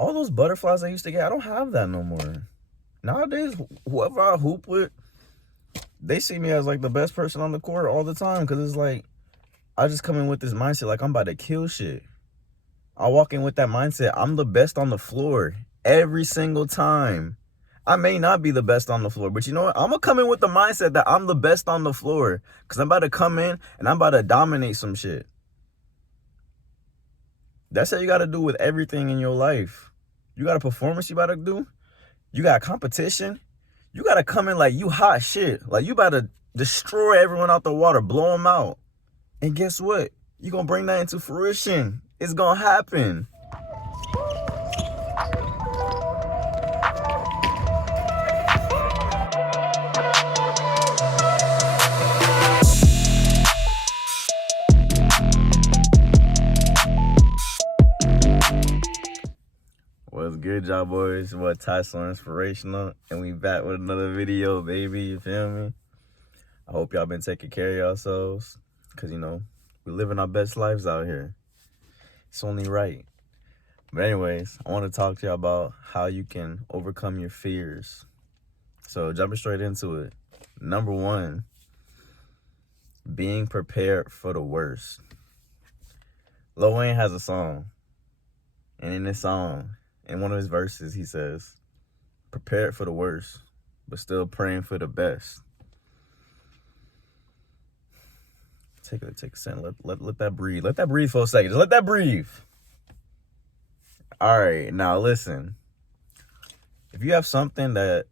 All those butterflies I used to get, I don't have that no more. Nowadays, whoever I hoop with, they see me as like the best person on the court all the time, because it's like I just come in with this mindset like I'm about to kill shit. I walk in with that mindset. I'm the best on the floor every single time. I may not be the best on the floor, but you know what? I'm going to come in with the mindset that I'm the best on the floor, because I'm about to come in and I'm about to dominate some shit. That's how you got to do with everything in your life. You got a performance you about to do. You got a competition. You got to come in like you hot shit. Like you about to destroy everyone out the water, blow them out. And guess what? You're going to bring that into fruition. It's going to happen. What's good, y'all boys? What Tyson Inspirational, and we back with another video, baby. You feel me? I hope y'all been taking care of yourselves, because, you know, we're living our best lives out here. It's only right. But anyways, I want to talk to y'all about how you can overcome your fears. So jumping straight into it. Number one, being prepared for the worst. Lil Wayne has a song, and in this song, in one of his verses, he says, prepared for the worst, but still praying for the best. Take a second. Let that breathe. Let that breathe for a second. Just let that breathe. All right, now listen. If you have something that,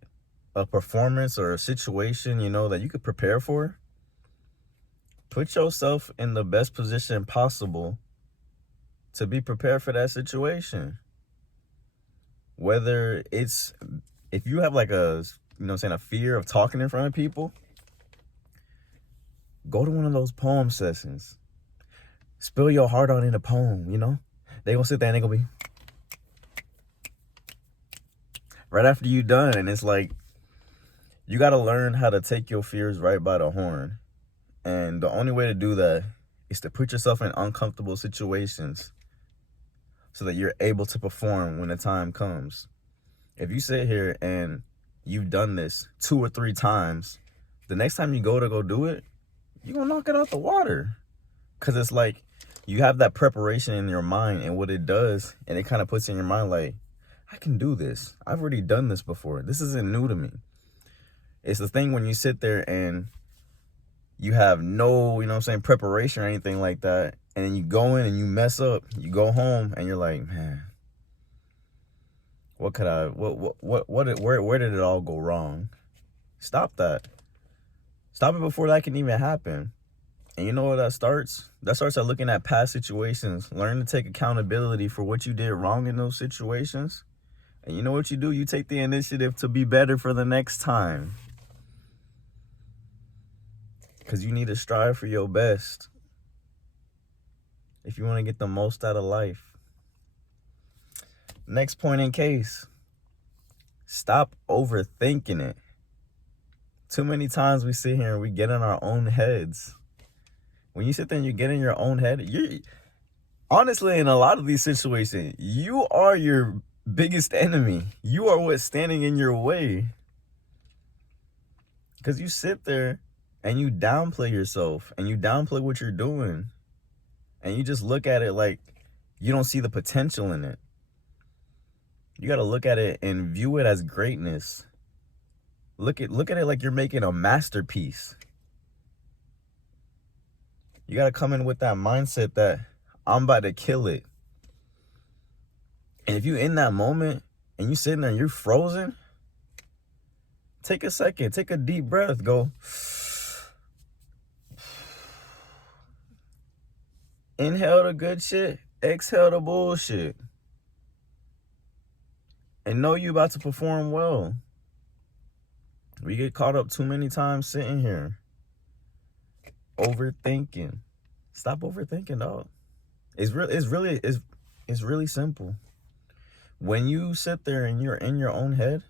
a performance or a situation, you know, that you could prepare for, put yourself in the best position possible to be prepared for that situation. Whether it's, if you have like a, you know what I'm saying, a fear of talking in front of people, go to one of those poem sessions. Spill your heart out in a poem, you know? They gonna sit there and they gonna be right after you done. And it's like, you gotta learn how to take your fears right by the horn. And the only way to do that is to put yourself in uncomfortable situations so that you're able to perform when the time comes. If you sit here and you've done this 2 or 3 times, the next time you go do it, you're gonna knock it out the water. Because it's like you have that preparation in your mind, and what it does, and it kind of puts in your mind like, I can do this. I've already done this before. This isn't new to me. It's the thing when you sit there and you have no, you know what I'm saying, preparation or anything like that, and then you go in and you mess up, you go home and you're like, man, where did it all go wrong? Stop that. Stop it before that can even happen. And you know what that starts? That starts at looking at past situations. Learn to take accountability for what you did wrong in those situations. And you know what you do? You take the initiative to be better for the next time. Because you need to strive for your best if you want to get the most out of life. Next point in case. Stop overthinking it. Too many times we sit here and we get in our own heads. When you sit there and you get in your own head, you're honestly, in a lot of these situations, you are your biggest enemy. You are what's standing in your way. Because you sit there and you downplay yourself and you downplay what you're doing. And you just look at it like you don't see the potential in it. You got to look at it and view it as greatness. Look at it like you're making a masterpiece. You got to come in with that mindset that I'm about to kill it. And if you're in that moment and you sitting there and you're frozen, take a second, take a deep breath, go. Inhale the good shit, exhale the bullshit. And know you about to perform well. We get caught up too many times sitting here overthinking. Stop overthinking, dog. It's really simple. When you sit there and you're in your own head,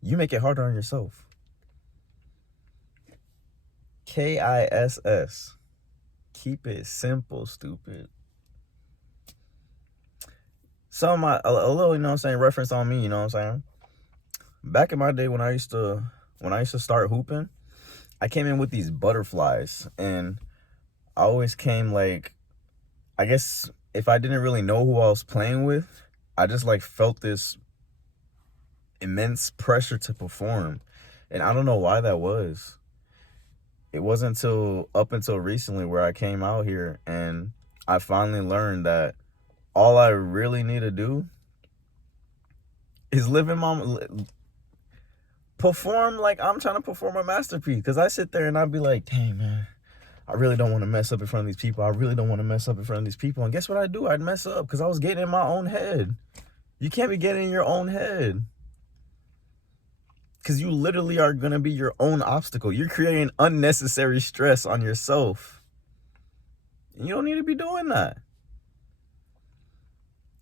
you make it harder on yourself. KISS. Keep it simple, stupid. a little, you know what I'm saying, reference on me, you know what I'm saying? Back in my day when I used to start hooping, I came in with these butterflies, and I always came like, I guess if I didn't really know who I was playing with, I just like felt this immense pressure to perform. And I don't know why that was. It wasn't until up until recently where I came out here and I finally learned that all I really need to do is perform like I'm trying to perform a masterpiece. Because I sit there and I'd be like, dang, man, I really don't want to mess up in front of these people. I really don't want to mess up in front of these people. And guess what I do? I'd mess up because I was getting in my own head. You can't be getting in your own head. Because you literally are going to be your own obstacle. You're creating unnecessary stress on yourself. And you don't need to be doing that.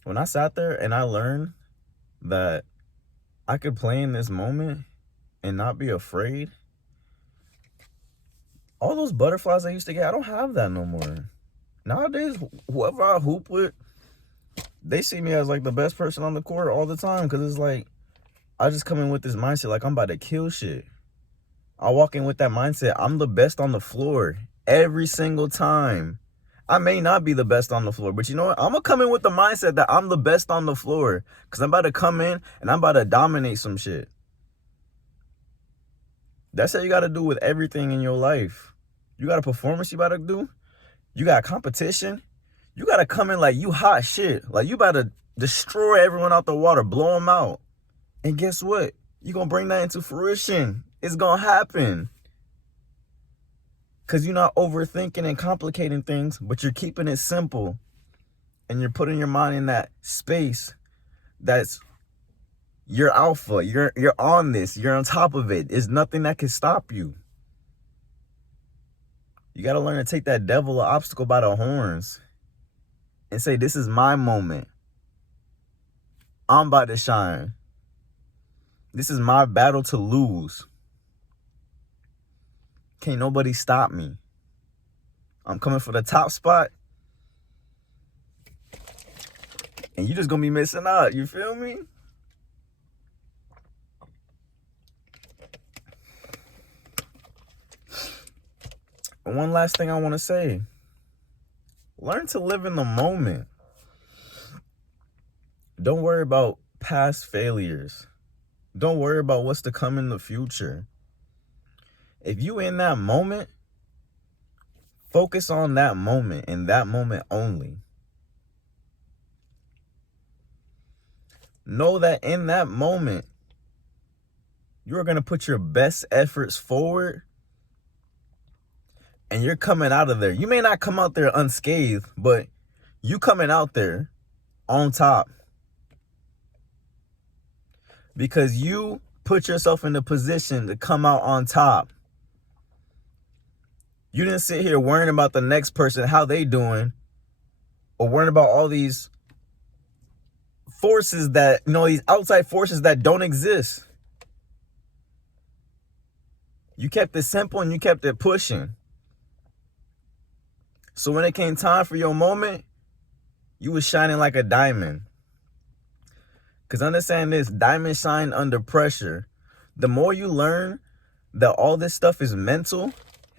When I sat there and I learned that I could play in this moment and not be afraid, all those butterflies I used to get, I don't have that no more. Nowadays, whoever I hoop with, they see me as like the best person on the court all the time, because it's like, I just come in with this mindset like I'm about to kill shit. I walk in with that mindset, I'm the best on the floor every single time. I may not be the best on the floor, but you know what? I'm going to come in with the mindset that I'm the best on the floor, because I'm about to come in and I'm about to dominate some shit. That's how you got to do with everything in your life. You got a performance you about to do. You got competition. You got to come in like you hot shit. Like you about to destroy everyone out the water, blow them out. And guess what? You're going to bring that into fruition. It's going to happen. Because you're not overthinking and complicating things, but you're keeping it simple. And you're putting your mind in that space that's you're alpha. You're on this. You're on top of it. There's nothing that can stop you. You got to learn to take that devil or obstacle by the horns and say, this is my moment. I'm about to shine. This is my battle to lose. Can't nobody stop me. I'm coming for the top spot. And you just gonna be missing out. You feel me? And one last thing I want to say. Learn to live in the moment. Don't worry about past failures. Don't worry about what's to come in the future. If you in that moment, focus on that moment and that moment only. Know that in that moment, you're going to put your best efforts forward and you're coming out of there. You may not come out there unscathed, but you coming out there on top. Because you put yourself in the position to come out on top. You didn't sit here worrying about the next person, how they doing, or worrying about all these forces that, these outside forces that don't exist. You kept it simple and you kept it pushing. So when it came time for your moment, you was shining like a diamond. Because understand this, diamonds shine under pressure. The more you learn that all this stuff is mental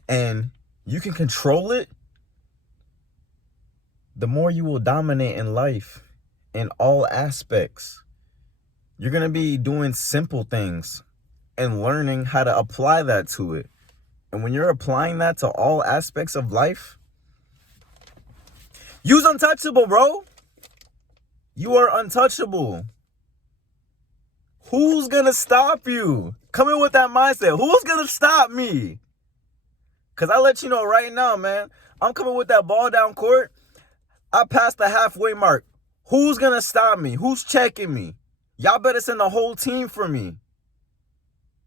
and you can control it, the more you will dominate in life in all aspects. You're going to be doing simple things and learning how to apply that to it. And when you're applying that to all aspects of life, you's untouchable, bro. You are untouchable. Who's going to stop you? Come in with that mindset. Who's going to stop me? Because I let you know right now, man, I'm coming with that ball down court. I passed the halfway mark. Who's going to stop me? Who's checking me? Y'all better send the whole team for me.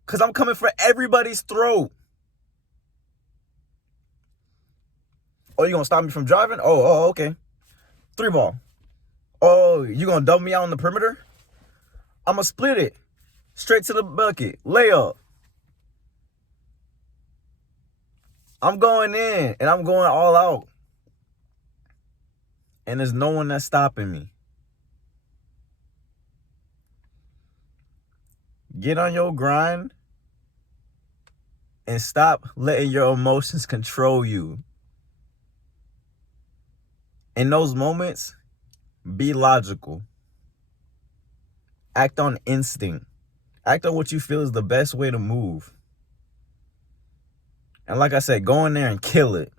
Because I'm coming for everybody's throat. Oh, you going to stop me from driving? Oh, okay. 3 ball. Oh, you going to double me out on the perimeter? I'm going to split it. Straight to the bucket. Layup. I'm going in and I'm going all out. And there's no one that's stopping me. Get on your grind and stop letting your emotions control you. In those moments, be logical. Act on instinct. Act on what you feel is the best way to move. And like I said, go in there and kill it.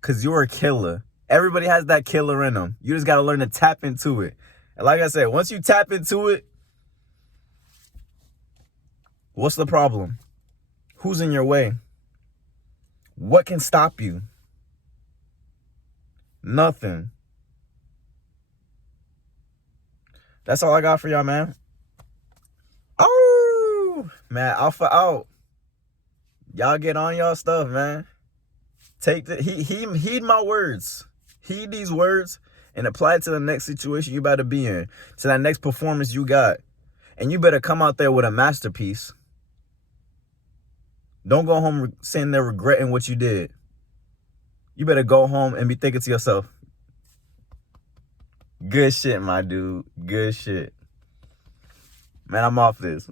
Because you're a killer. Everybody has that killer in them. You just got to learn to tap into it. And like I said, once you tap into it, what's the problem? Who's in your way? What can stop you? Nothing. That's all I got for y'all, man. Oh, man, alpha out. Y'all get on y'all stuff, man. Heed my words. Heed these words and apply it to the next situation you about to be in, to that next performance you got. And you better come out there with a masterpiece. Don't go home sitting there regretting what you did. You better go home and be thinking to yourself, good shit, my dude. Good shit. Man, I'm off this.